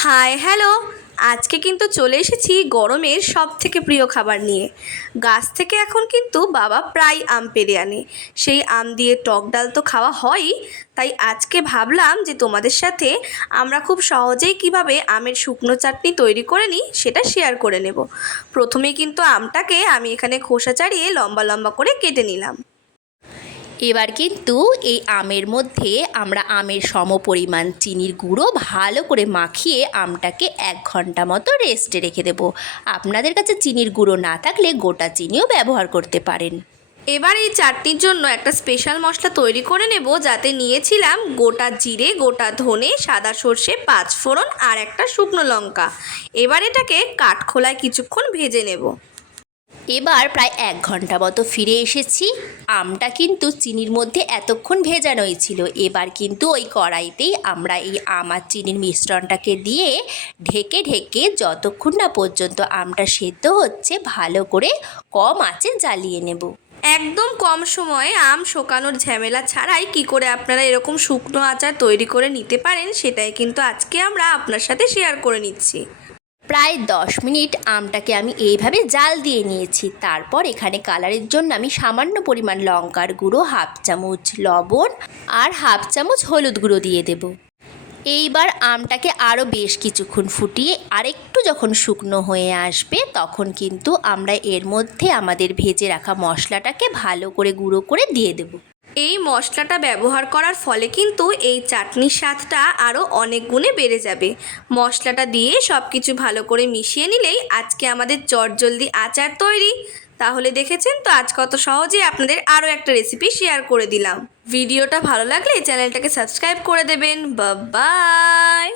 High, hello. আজকে কিন্তু চলে এসেছি গরমের সব থেকে প্রিয় খাবার নিয়ে। গাছ থেকে এখন কিন্তু বাবা প্রায় আম পেড়ে আনে। সেই আম দিয়ে টক ডাল তো খাওয়া হয়ই। তাই আজকে ভাবলাম যে তোমাদের সাথে আমরা খুব সহজেই কীভাবে আমের শুকনো চাটনি তৈরি করে নিই সেটা শেয়ার করে নেব। প্রথমে কিন্তু আমটাকে আমি এখানে খোসা ছাড়িয়ে লম্বা লম্বা করে কেটে নিলাম। এবার কিন্তু এই আমের মধ্যে আমরা আমের সম পরিমাণ চিনির গুঁড়ো ভালো করে মাখিয়ে আমটাকে এক ঘণ্টা মতো রেস্টে রেখে দেবো। আপনাদের কাছে চিনির গুঁড়ো না থাকলে গোটা চিনিও ব্যবহার করতে পারেন। এবার এই চাটনির জন্য একটা স্পেশাল মশলা তৈরি করে নেব, যাতে নিয়েছিলাম গোটা জিরে, গোটা ধনে, সাদা সর্ষে পাঁচ ফোড়ন আর একটা শুকনো লঙ্কা। এবার এটাকে কাঠখোলায় কিছুক্ষণ ভেজে নেব। এবার প্রায় এক ঘণ্টা মতো ফিরে এসেছি। আমটা কিন্তু চিনির মধ্যে এতক্ষণ ভেজানোই ছিল। এবার কিন্তু ওই কড়াইতেই আমরা এই আম আর চিনির মিশ্রণটাকে দিয়ে ঢেকে ঢেকে যতক্ষণ না পর্যন্ত আমটা সেদ্ধ হচ্ছে, ভালো করে কম আঁচে জ্বালিয়ে নেব। একদম কম সময়ে আম শোকানোর ঝামেলা ছাড়াই কি করে আপনারা এরকম শুকনো আচার তৈরি করে নিতে পারেন, সেটাই কিন্তু আজকে আমরা আপনার সাথে শেয়ার করে নিচ্ছি। প্রায় দশ মিনিট আমটাকে আমি এইভাবে জাল দিয়ে নিয়েছি। তারপর এখানে কালারের জন্য আমি সামান্য পরিমাণ লঙ্কার গুঁড়ো, হাফ চামচ লবণ আর হাফ চামচ হলুদ গুঁড়ো দিয়ে দেব। এইবার আমটাকে আরও বেশ কিছুক্ষণ ফুটিয়ে আরেকটু যখন শুকনো হয়ে আসবে তখন কিন্তু আমরা এর মধ্যে আমাদের ভেজে রাখা মশলাটাকে ভালো করে গুঁড়ো করে দিয়ে দেব। এই মশলাটা ব্যবহার করার ফলে কিন্তু এই চাটনির স্বাদটা আরও অনেক গুণে বেড়ে যাবে। মশলাটা দিয়ে সব কিছু ভালো করে মিশিয়ে নিলেই আজকে আমাদের চটজলদি আচার তৈরি। তাহলে দেখেছেন তো আজ কত সহজে আপনাদের আরও একটা রেসিপি শেয়ার করে দিলাম। ভিডিওটা ভালো লাগলে চ্যানেলটাকে সাবস্ক্রাইব করে দেবেন। বাই